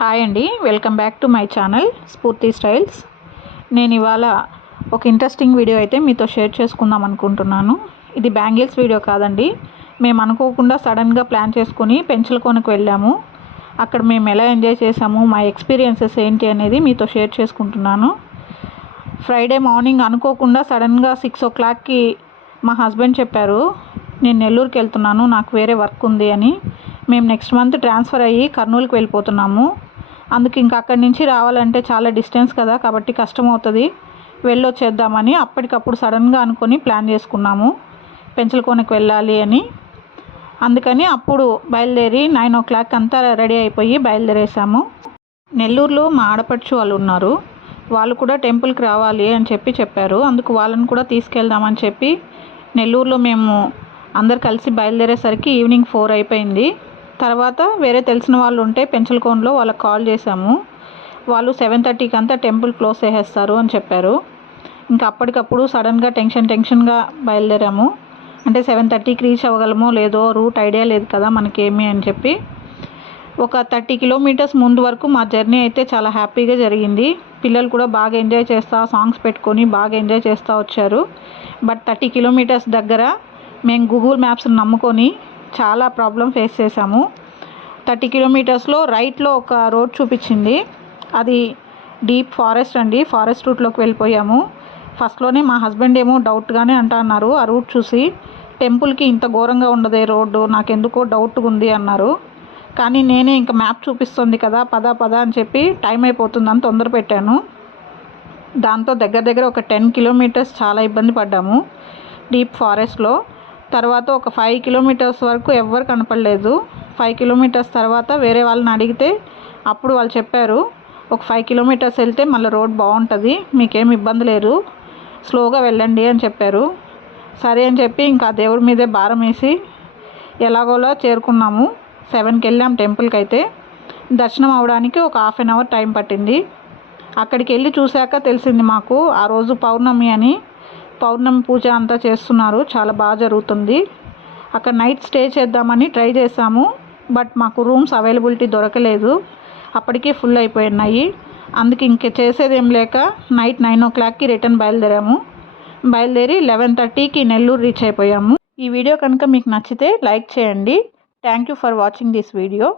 Hi అండి, welcome back to my channel స్ఫూర్తి styles. నేను ఇవాళ ఒక ఇంట్రెస్టింగ్ వీడియో అయితే మీతో షేర్ చేసుకుందాం అనుకుంటున్నాను. ఇది బ్యాంగిల్స్ వీడియో కాదండి. మేము అనుకోకుండా సడన్గా ప్లాన్ చేసుకుని పెంచలకోనకు వెళ్ళాము. అక్కడ మేము ఎలా ఎంజాయ్ చేసాము, మా ఎక్స్పీరియన్సెస్ ఏంటి అనేది మీతో షేర్ చేసుకుంటున్నాను. ఫ్రైడే మార్నింగ్ అనుకోకుండా సడన్గా 6 o'clockకి మా హస్బెండ్ చెప్పారు, నేను నెల్లూరుకి వెళ్తున్నాను, నాకు వేరే వర్క్ ఉంది అని. మేము నెక్స్ట్ మంత్ ట్రాన్స్ఫర్ అయ్యి కర్నూలుకి వెళ్ళిపోతున్నాము. అందుకు ఇంకా అక్కడి నుంచి రావాలంటే చాలా డిస్టెన్స్ కదా, కాబట్టి కష్టం అవుతుంది, వెళ్ళొచ్చేద్దామని అప్పటికప్పుడు సడన్గా అనుకొని ప్లాన్ చేసుకున్నాము పెంచలకోనకు వెళ్ళాలి అని. అందుకని అప్పుడు బయలుదేరి 9 o'clock అంతా రెడీ అయిపోయి బయలుదేరేసాము. నెల్లూరులో మా ఆడపడుచు వాళ్ళు ఉన్నారు, వాళ్ళు కూడా టెంపుల్కి రావాలి అని చెప్పారు. అందుకు వాళ్ళని కూడా తీసుకెళ్దామని చెప్పి నెల్లూరులో మేము అందరు కలిసి బయలుదేరేసరికి ఈవినింగ్ 4 అయిపోయింది. తర్వాత వేరే తెలిసిన వాళ్ళు ఉంటే పెంచలకోనలో వాళ్ళకి కాల్ చేశాము. వాళ్ళు 7:30కి అంతా టెంపుల్ క్లోజ్ చేసేస్తారు అని చెప్పారు. ఇంకా అప్పటికప్పుడు సడన్గా టెన్షన్గా బయలుదేరాము. అంటే 7:30కి రీచ్ అవ్వగలమో లేదో, రూట్ ఐడియా లేదు కదా మనకేమి అని చెప్పి. ఒక 30 kilometers ముందు వరకు మా జర్నీ అయితే చాలా హ్యాపీగా జరిగింది. పిల్లలు కూడా బాగా ఎంజాయ్ చేస్తూ సాంగ్స్ పెట్టుకొని బాగా ఎంజాయ్ చేస్తూ వచ్చారు. బట్ 30 kilometers దగ్గర మేము గూగుల్ మ్యాప్స్ని నమ్ముకొని చాలా ప్రాబ్లం ఫేస్ చేసాము. 30 kilometersలో రైట్లో ఒక రోడ్ చూపించింది, అది డీప్ ఫారెస్ట్ అండి. ఫారెస్ట్ రూట్లోకి వెళ్ళిపోయాము. ఫస్ట్లోనే మా హస్బెండ్ ఏమో డౌట్గానే అంటున్నారు, ఆ రూట్ చూసి టెంపుల్కి ఇంత ఘోరంగా ఉండదే రోడ్డు, నాకెందుకో డౌట్గా ఉంది అన్నారు. కానీ నేనే ఇంకా మ్యాప్ చూపిస్తుంది కదా, పద అని చెప్పి టైం అయిపోతుందని తొందర పెట్టాను. దాంతో దగ్గర ఒక 10 kilometers చాలా ఇబ్బంది పడ్డాము డీప్ ఫారెస్ట్లో. తర్వాత ఒక 5 kilometers వరకు ఎవ్వరు కనపడలేదు. 5 kilometers తర్వాత వేరే వాళ్ళని అడిగితే అప్పుడు వాళ్ళు చెప్పారు, ఒక 5 kilometers వెళ్తే మళ్ళీ రోడ్ బాగుంటుంది, మీకేం ఇబ్బంది లేదు, స్లోగా వెళ్ళండి అని చెప్పారు. సరే అని చెప్పి ఇంకా దేవుడి మీదే భారం వేసి ఎలాగోలా చేరుకున్నాము. 7కి వెళ్ళాం టెంపుల్కి. అయితే దర్శనం అవడానికి ఒక 1/2 hour టైం పట్టింది. అక్కడికి వెళ్ళి చూశాక తెలిసింది మాకు ఆ రోజు పౌర్ణమి అని. పౌర్ణమి పూజ అంతా చేస్తున్నారు, చాలా బాగా జరుగుతుంది. అక్కడ నైట్ స్టే చేద్దామని ట్రై చేసాము, బట్ మాకు రూమ్స్ అవైలబిలిటీ దొరకలేదు, అప్పటికే ఫుల్ అయిపోయినాయి. అందుకే ఇంక చేసేదేం లేక నైట్ 9 o'clockకి రిటర్న్ బయలుదేరి 11:30కి నెల్లూరు రీచ్ అయిపోయాము. ఈ వీడియో కనుక మీకు నచ్చితే లైక్ చేయండి. Thank you for watching this video.